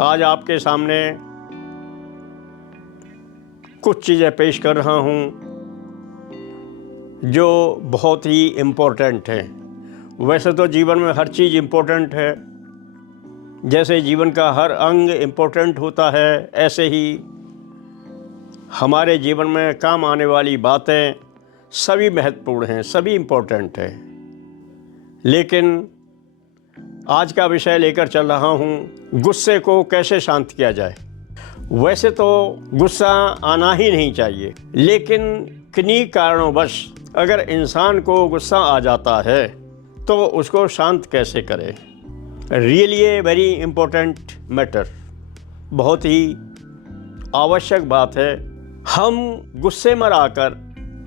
आज आपके सामने कुछ चीज़ें पेश कर रहा हूँ जो बहुत ही इम्पोर्टेंट हैं। वैसे तो जीवन में हर चीज़ इम्पोर्टेंट है, जैसे जीवन का हर अंग इम्पोर्टेंट होता है, ऐसे ही हमारे जीवन में काम आने वाली बातें सभी महत्वपूर्ण हैं, सभी इम्पोर्टेंट हैं। लेकिन आज का विषय लेकर चल रहा हूँ, गुस्से को कैसे शांत किया जाए। वैसे तो गुस्सा आना ही नहीं चाहिए, लेकिन किन्हीं कारणों अगर इंसान को गुस्सा आ जाता है तो उसको शांत कैसे करें। Really a very important matter, बहुत ही आवश्यक बात है। हम गुस्से में आकर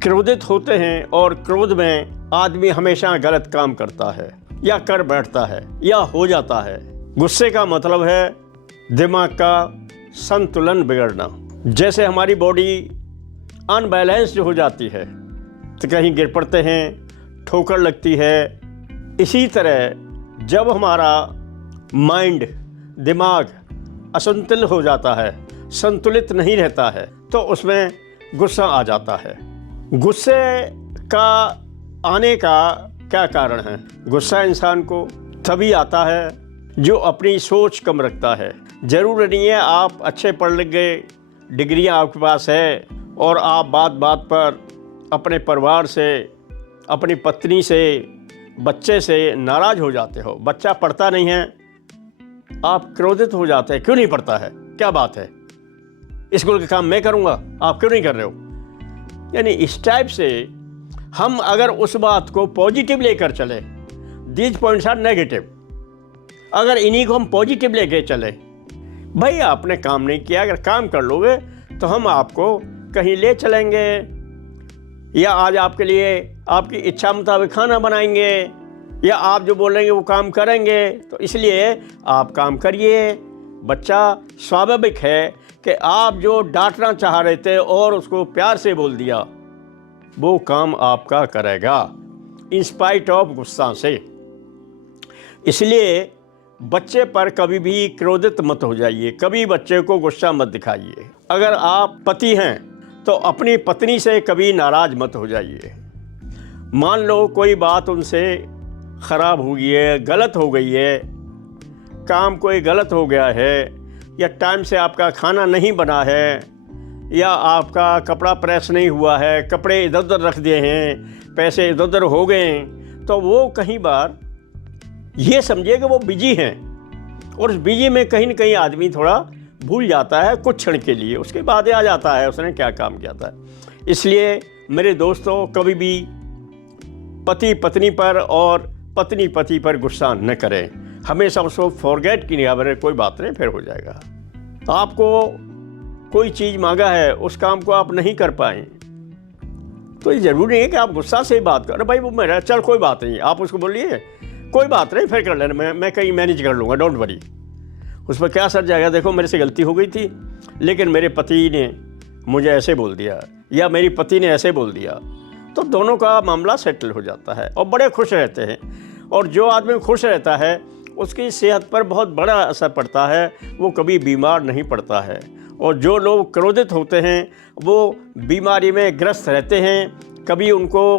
क्रोधित होते हैं और क्रोध में आदमी हमेशा गलत काम करता है या कर बैठता है या हो जाता है। गुस्से का मतलब है दिमाग का संतुलन बिगड़ना। जैसे हमारी बॉडी अनबैलेंस्ड हो जाती है तो कहीं गिर पड़ते हैं, ठोकर लगती है। इसी तरह जब हमारा माइंड, दिमाग असंतुलित हो जाता है, संतुलित नहीं रहता है, तो उसमें गुस्सा आ जाता है। गुस्से का आने का क्या कारण है? गुस्सा इंसान को तभी आता है जो अपनी सोच कम रखता है। ज़रूर नहीं है आप अच्छे पढ़ लिख गए, डिग्रियाँ आपके पास है और आप बात बात पर अपने परिवार से, अपनी पत्नी से, बच्चे से नाराज़ हो जाते हो। बच्चा पढ़ता नहीं है, आप क्रोधित हो जाते हैं, क्यों नहीं पढ़ता है, क्या बात है, स्कूल के काम मैं करूँगा, आप क्यों नहीं कर रहे हो। यानी इस टाइप से हम अगर उस बात को पॉजिटिव लेकर चले, दीज पॉइंट्स आर नेगेटिव, अगर इन्हीं को हम पॉजिटिव लेके चले, भाई आपने काम नहीं किया, अगर काम कर लोगे तो हम आपको कहीं ले चलेंगे या आज आपके लिए आपकी इच्छा मुताबिक खाना बनाएंगे या आप जो बोलेंगे वो काम करेंगे, तो इसलिए आप काम करिए। बच्चा स्वाभाविक है कि आप जो डांटना चाह रहे थे और उसको प्यार से बोल दिया, वो काम आपका करेगा इन स्पाइट ऑफ गुस्सा से। इसलिए बच्चे पर कभी भी क्रोधित मत हो जाइए, कभी बच्चे को गुस्सा मत दिखाइए। अगर आप पति हैं तो अपनी पत्नी से कभी नाराज़ मत हो जाइए। मान लो कोई बात उनसे ख़राब हो गई है, गलत हो गई है, काम कोई गलत हो गया है, या टाइम से आपका खाना नहीं बना है, या आपका कपड़ा प्रेस नहीं हुआ है, कपड़े इधर उधर रख दिए हैं, पैसे इधर उधर हो गए, तो वो कहीं बार ये समझिए कि वो बिजी हैं और उस बिजी में कहीं न कहीं आदमी थोड़ा भूल जाता है कुछ क्षण के लिए, उसके बाद आ जाता है उसने क्या काम किया था। इसलिए मेरे दोस्तों, कभी भी पति पत्नी पर और पत्नी पति पर गुस्सा न करें। हमेशा उसको फॉरगेट की नहीं, कोई बात नहीं, फिर हो जाएगा। आपको कोई चीज़ मांगा है, उस काम को आप नहीं कर पाए, तो ये ज़रूरी नहीं है कि आप गुस्सा से ही बात करें, भाई वो मेरा, चल कोई बात नहीं, आप उसको बोलिए कोई बात नहीं, फिर कर लेना, मैं कहीं मैनेज कर लूँगा, डोंट वरी। उस पर क्या असर जाएगा, देखो मेरे से गलती हो गई थी लेकिन मेरे पति ने मुझे ऐसे बोल दिया या मेरी पति ने ऐसे बोल दिया, तो दोनों का मामला सेटल हो जाता है और बड़े खुश रहते हैं। और जो आदमी खुश रहता है उसकी सेहत पर बहुत बड़ा असर पड़ता है, वो कभी बीमार नहीं पड़ता है। और जो लोग क्रोधित होते हैं वो बीमारी में ग्रस्त रहते हैं, कभी उनको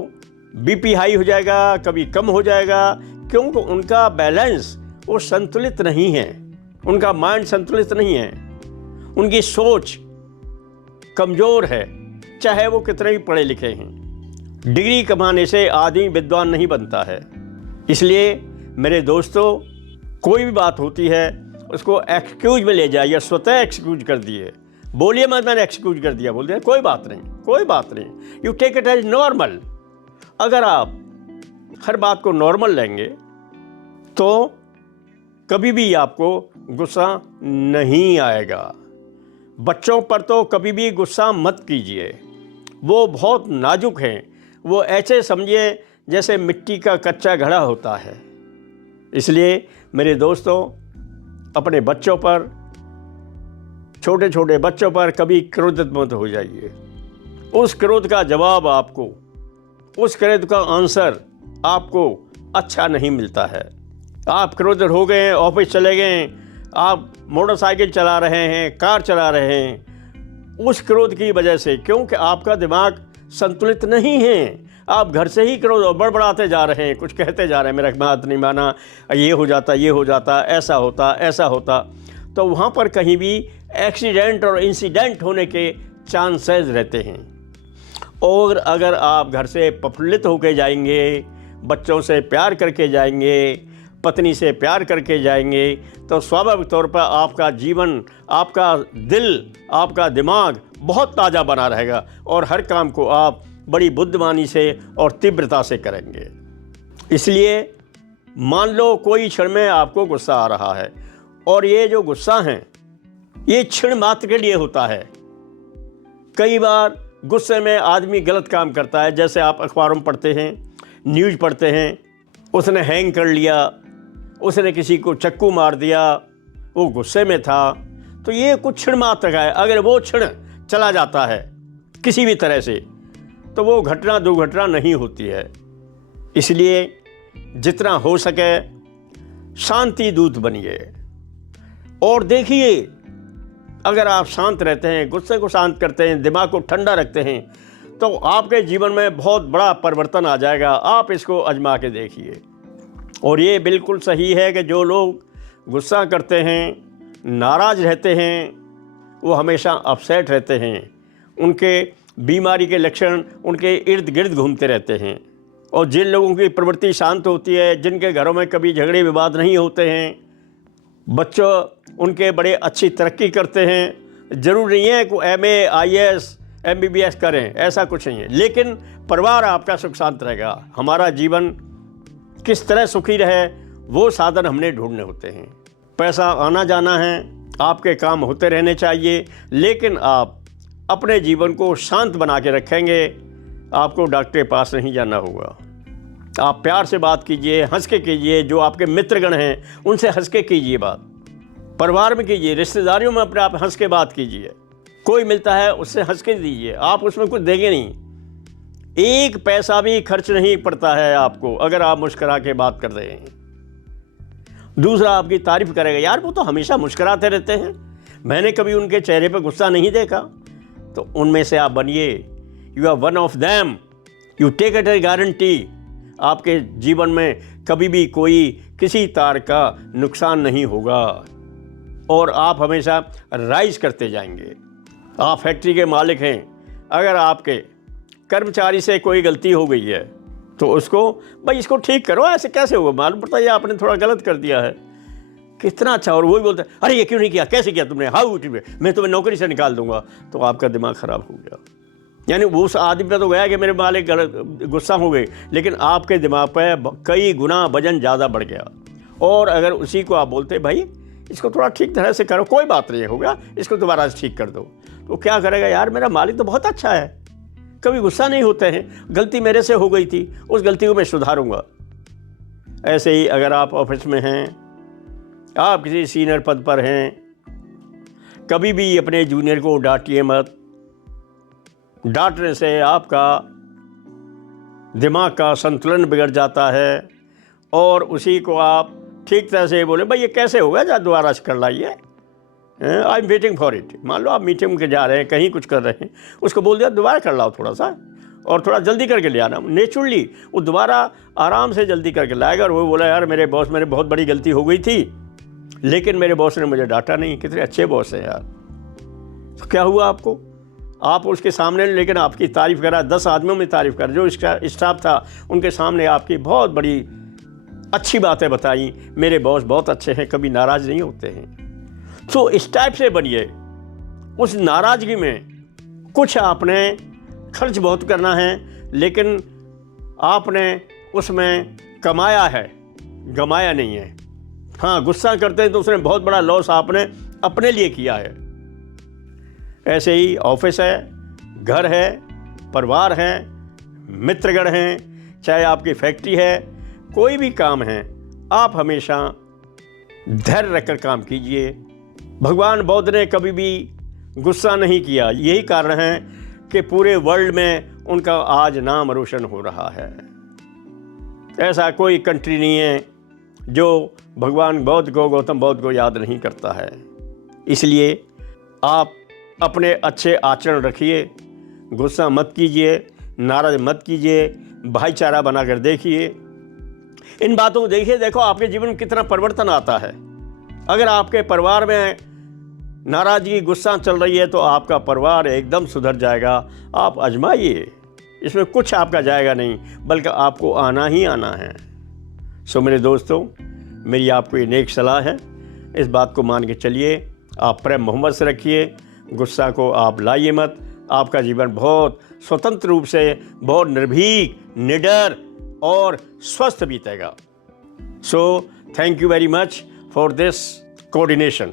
बीपी हाई हो जाएगा, कभी कम हो जाएगा, क्योंकि उनका बैलेंस वो संतुलित नहीं है, उनका माइंड संतुलित नहीं है, उनकी सोच कमज़ोर है, चाहे वो कितने ही पढ़े लिखे हैं। डिग्री कमाने से आदमी विद्वान नहीं बनता है। इसलिए मेरे दोस्तों, कोई भी बात होती है उसको एक्सक्यूज में ले जाइए, स्वतः एक्सक्यूज कर दिए, बोलिए मत मैंने एक्सक्यूज कर दिया, बोल दिया कोई बात नहीं, कोई बात नहीं, you take it as normal. अगर आप हर बात को नॉर्मल लेंगे तो कभी भी आपको गुस्सा नहीं आएगा। बच्चों पर तो कभी भी गुस्सा मत कीजिए, वो बहुत नाजुक हैं, वो ऐसे समझिए जैसे मिट्टी का कच्चा घड़ा होता है। इसलिए मेरे दोस्तों, अपने बच्चों पर, छोटे छोटे बच्चों पर कभी क्रोधित मत हो जाइए। उस क्रोध का जवाब आपको, उस क्रोध का आंसर आपको अच्छा नहीं मिलता है। आप क्रोधित हो गए, ऑफिस चले गए, आप मोटरसाइकिल चला रहे हैं, कार चला रहे हैं, उस क्रोध की वजह से, क्योंकि आपका दिमाग संतुलित नहीं है। आप घर से ही क्रोध बड़बड़ाते जा रहे हैं, कुछ कहते जा रहे हैं, मेरा बात नहीं माना, ये हो जाता, ऐसा होता, तो वहाँ पर कहीं भी एक्सीडेंट और इंसिडेंट होने के चांसेस रहते हैं। और अगर आप घर से प्रफुल्लित होकर जाएंगे, बच्चों से प्यार करके जाएंगे, पत्नी से प्यार करके जाएंगे, तो स्वाभाविक तौर पर आपका जीवन, आपका दिल, आपका दिमाग बहुत ताज़ा बना रहेगा और हर काम को आप बड़ी बुद्धिमानी से और तीव्रता से करेंगे। इसलिए मान लो कोई क्षण में आपको गुस्सा आ रहा है, और ये जो गुस्सा है ये क्षण मात्र के लिए होता है। कई बार गुस्से में आदमी गलत काम करता है, जैसे आप अखबारों में पढ़ते हैं, न्यूज़ पढ़ते हैं, उसने हैंग कर लिया, उसने किसी को चक्कू मार दिया, वो गुस्से में था, तो ये कुछ क्षण मात्र का है। अगर वो क्षण चला जाता है किसी भी तरह से, तो वो घटना दुर्घटना नहीं होती है। इसलिए जितना हो सके शांति दूत बनिए। और देखिए, अगर आप शांत रहते हैं, गुस्से को शांत करते हैं, दिमाग को ठंडा रखते हैं, तो आपके जीवन में बहुत बड़ा परिवर्तन आ जाएगा। आप इसको आजमा के देखिए। और ये बिल्कुल सही है कि जो लोग गुस्सा करते हैं, नाराज़ रहते हैं, वो हमेशा अपसेट रहते हैं। उनके बीमारी के लक्षण उनके इर्द गिर्द घूमते रहते हैं। और जिन लोगों की प्रवृत्ति शांत होती है, जिनके घरों में कभी झगड़े विवाद नहीं होते हैं, बच्चों उनके बड़े अच्छी तरक्की करते हैं। ज़रूरी नहीं है कि MA IAS MBBS करें, ऐसा कुछ नहीं है, लेकिन परिवार आपका सुख शांत रहेगा। हमारा जीवन किस तरह सुखी रहे, वो साधन हमने ढूंढने होते हैं। पैसा आना जाना है, आपके काम होते रहने चाहिए, लेकिन आप अपने जीवन को शांत बना के रखेंगे, आपको डॉक्टर के पास नहीं जाना होगा। आप प्यार से बात कीजिए, हंस के कीजिए। जो आपके मित्रगण हैं उनसे हंस के कीजिए बात, परिवार में कीजिए, रिश्तेदारियों में अपने आप हंस के बात कीजिए। कोई मिलता है उससे हंस के दीजिए, आप उसमें कुछ देंगे नहीं, एक पैसा भी खर्च नहीं पड़ता है आपको अगर आप मुस्कुरा के बात कर रहे हैं। दूसरा आपकी तारीफ करेगा, यार वो तो हमेशा मुस्कुराते रहते हैं, मैंने कभी उनके चेहरे पर गुस्सा नहीं देखा। तो उनमें से आप बनिए, you are one of them, you take it a guarantee. आपके जीवन में कभी भी कोई किसी तार का नुकसान नहीं होगा और आप हमेशा राइज करते जाएंगे। आप फैक्ट्री के मालिक हैं, अगर आपके कर्मचारी से कोई गलती हो गई है तो उसको, भाई इसको ठीक करो, ऐसे कैसे होगा, मालूम पड़ता है आपने थोड़ा गलत कर दिया है, कितना अच्छा। और वही बोलते हैं, अरे ये क्यों नहीं किया, कैसे किया तुमने, हाउ, मैं तुम्हें नौकरी से निकाल दूंगा। तो आपका दिमाग ख़राब हो गया। यानी वो उस आदमी पे तो गया कि मेरे मालिक गुस्सा हो गए, लेकिन आपके दिमाग पे कई गुना वजन ज़्यादा बढ़ गया। और अगर उसी को आप बोलते भाई इसको थोड़ा ठीक तरह से करो, कोई बात नहीं होगा, इसको दोबारा से ठीक कर दो, तो क्या करेगा, यार मेरा मालिक तो बहुत अच्छा है, कभी गुस्सा नहीं होते हैं, गलती मेरे से हो गई थी, उस गलती को मैं सुधारूंगा। ऐसे ही अगर आप ऑफिस में हैं, आप किसी सीनियर पद पर हैं, कभी भी अपने जूनियर को डांटिए मत। डांटने से आपका दिमाग का संतुलन बिगड़ जाता है और उसी को आप ठीक तरह से बोले, भाई ये कैसे होगा, जा दोबारा से कर लाइए, I am waiting for it. मान लो आप मीटिंग के जा रहे हैं, कहीं कुछ कर रहे हैं, उसको बोल दिया दोबारा कर लाओ थोड़ा सा, और थोड़ा जल्दी करके ले आना। नेचुरली वो दोबारा आराम से जल्दी करके लाएगा। और वो बोला, यार मेरे बॉस, मेरे बहुत बड़ी गलती हो गई थी, लेकिन मेरे बॉस ने मुझे डांटा नहीं, कितने अच्छे बॉस हैं यार। तो क्या हुआ आपको, आप उसके सामने, लेकिन आपकी तारीफ़ करा, 10 आदमियों में तारीफ़ कर, जो इसका स्टाफ था उनके सामने आपकी बहुत बड़ी अच्छी बातें बताई, मेरे बॉस बहुत अच्छे हैं, कभी नाराज़ नहीं होते हैं। तो इस टाइप से बनिए। उस नाराज़गी में कुछ आपने खर्च बहुत करना है, लेकिन आपने उसमें कमाया है, गमाया नहीं है। हाँ, गुस्सा करते हैं तो उसने बहुत बड़ा लॉस आपने अपने लिए किया है। ऐसे ही ऑफिस है, घर है, परिवार है, मित्रगण हैं, चाहे आपकी फैक्ट्री है, कोई भी काम है, आप हमेशा धैर्य रखकर काम कीजिए। भगवान बुद्ध ने कभी भी गुस्सा नहीं किया, यही कारण है कि पूरे वर्ल्ड में उनका आज नाम रोशन हो रहा है। ऐसा कोई कंट्री नहीं है जो भगवान बुद्ध को, गौतम बुद्ध को याद नहीं करता है। इसलिए आप अपने अच्छे आचरण रखिए, गुस्सा मत कीजिए, नाराज मत कीजिए, भाईचारा बनाकर देखिए। इन बातों को देखिए, देखो आपके जीवन में कितना परिवर्तन आता है। अगर आपके परिवार में नाराजगी, गुस्सा चल रही है तो आपका परिवार एकदम सुधर जाएगा। आप आजमाइए, इसमें कुछ आपका जाएगा नहीं, बल्कि आपको आना ही आना है। सो मेरे दोस्तों, मेरी आपको ये नेक सलाह है, इस बात को मान के चलिए। आप प्रेम मोहब्बत से रखिए, गुस्सा को आप लाइए मत। आपका जीवन बहुत स्वतंत्र रूप से, बहुत निर्भीक, निडर और स्वस्थ बीतेगा। So thank you very much for this coordination.